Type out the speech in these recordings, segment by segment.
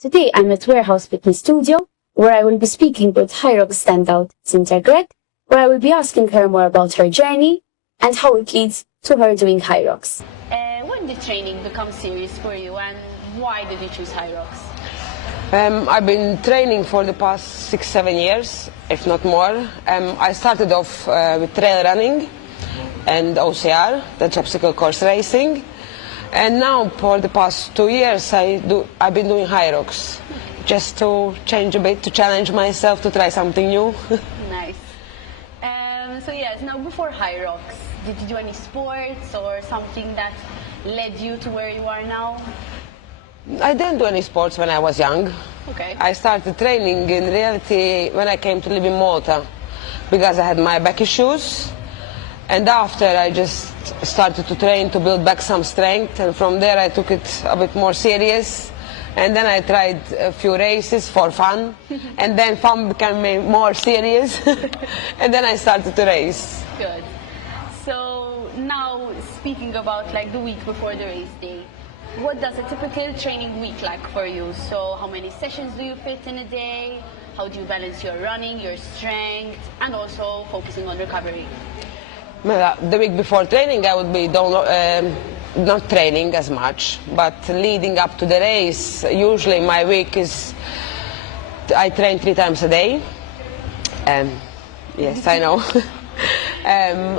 Today I'm at Warehouse Fitness Studio, where I will be speaking with HYROX standout Dzintra Grech, where I will be asking her more about her journey and how it leads to her doing HYROX. When did training become serious for you, and why did you choose HYROX? I've been training for the past 6-7 years, if not more. I started off with trail running and OCR, that's obstacle course racing. And now for the past 2 years I've been doing HYROX, just to change a bit, to challenge myself, to try something new. Nice. So yes, now before HYROX, did you do any sports or something that led you to where you are now? I didn't do any sports when I was young. Okay. I started training in reality when I came to live in Malta, because I had my back issues. And after I just started to train to build back some strength, and from there I took it a bit more serious. And then I tried a few races for fun, and then fun became more serious, and then I started to race. Good. So now speaking about like the week before the race day, what does a typical training week like for you? So how many sessions do you fit in a day? How do you balance your running, your strength, and also focusing on recovery? Well, the week before training I would be not training as much, but leading up to the race, usually my week is, I train 3 times a day. Yes, I know.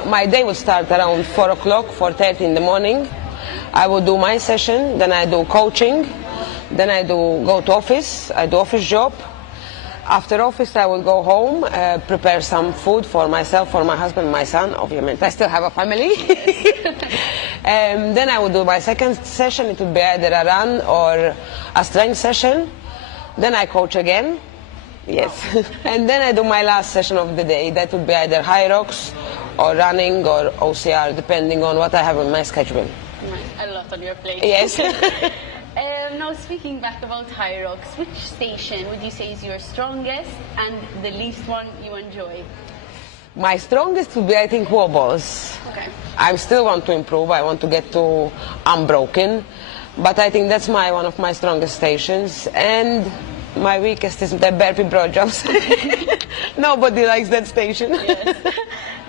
My day would start around 4 o'clock, 4:30 in the morning. I would do my session, then I do coaching, then I go to office, I do office job. After office I will go home, prepare some food for myself, for my husband, my son, obviously. I still have a family. Then I would do my second session. It would be either a run or a strength session. Then I coach again. Yes. And then I do my last session of the day. That would be either HYROX or running or OCR, depending on what I have on my schedule. Nice. A lot on your plate. Yes. Now speaking back about HYROX, which station would you say is your strongest and the least one you enjoy? My strongest would be, I think, wobbles. Okay. I still want to improve. I want to get to unbroken, but I think that's one of my strongest stations. And my weakest is the burpee broad jumps. Nobody likes that station. Yes.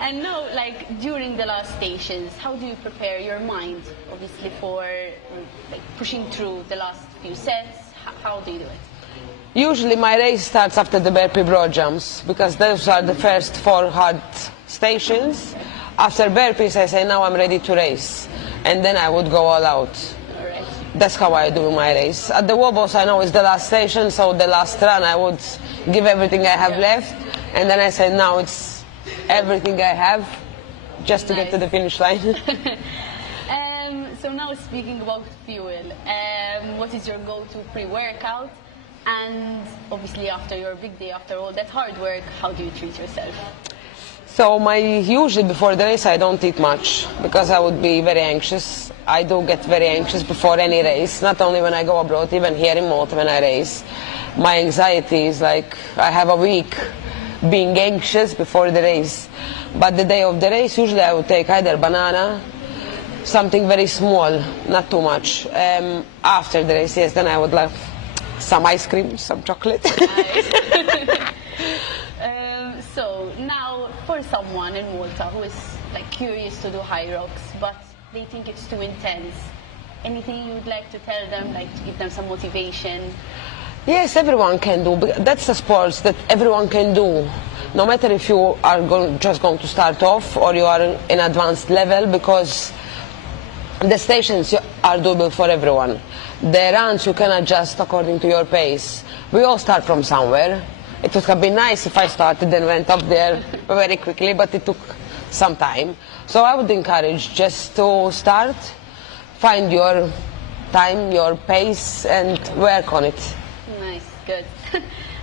And now, like during the last stations, how do you prepare your mind, obviously, for like pushing through the last few sets? How do you do it? Usually my race starts after the burpee broad jumps, because those are the first 4 hard stations. After burpees I say, now I'm ready to race, and then I would go all out. All right. That's how I do my race. At the wobbles I know it's the last station, so the last run I would give everything I have left, and then I say, now it's everything I have just to get to the finish line. So now speaking about fuel, what is your go-to pre-workout? And obviously after your big day, after all that hard work, how do you treat yourself? So usually before the race I don't eat much, because I would be very anxious. I do get very anxious before any race, not only when I go abroad, even here in Malta when I race. My anxiety is like, I have a week being anxious before the race. But the day of the race, usually I would take either banana, something very small, not too much. After the race, yes, then I would like some ice cream, some chocolate. Nice. So now, for someone in Malta who is like curious to do HYROX, but they think it's too intense, anything you would like to tell them, like to give them some motivation? Yes, everyone can do. That's a sport that everyone can do, no matter if you are just going to start off or you are in advanced level, because the stations are doable for everyone. The runs you can adjust according to your pace. We all start from somewhere. It would have been nice if I started and went up there very quickly, but it took some time. So I would encourage just to start, find your time, your pace, and work on it. Nice, good.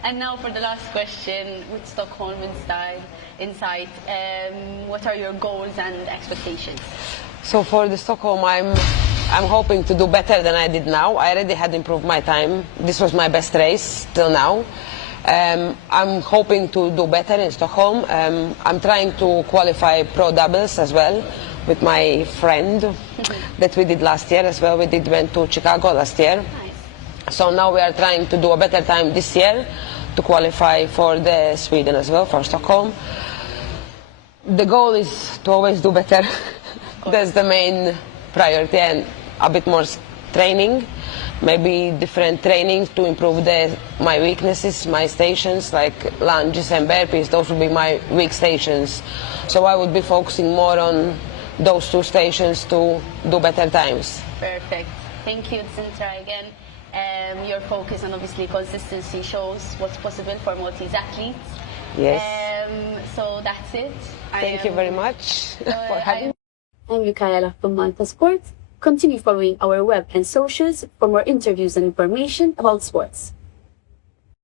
And now for the last question, with Stockholm inside, what are your goals and expectations? So for the Stockholm, I'm hoping to do better than I did now. I already had improved my time. This was my best race till now. I'm hoping to do better in Stockholm. I'm trying to qualify pro doubles as well with my friend that we did last year as well. We went to Chicago last year. Nice. So now we are trying to do a better time this year to qualify for the Sweden as well, for Stockholm. The goal is to always do better. That's the main priority, and a bit more training, maybe different trainings to improve my weaknesses, my stations, like lunges and burpees. Those will be my weak stations. So I would be focusing more on those two stations to do better times. Perfect. Thank you, Dzintra, again. Your focus and obviously consistency shows what's possible for Maltese athletes. Yes. So that's it. Thank you very much for having me. I'm Michaela from Malta Sport. Continue following our web and socials for more interviews and information about sports.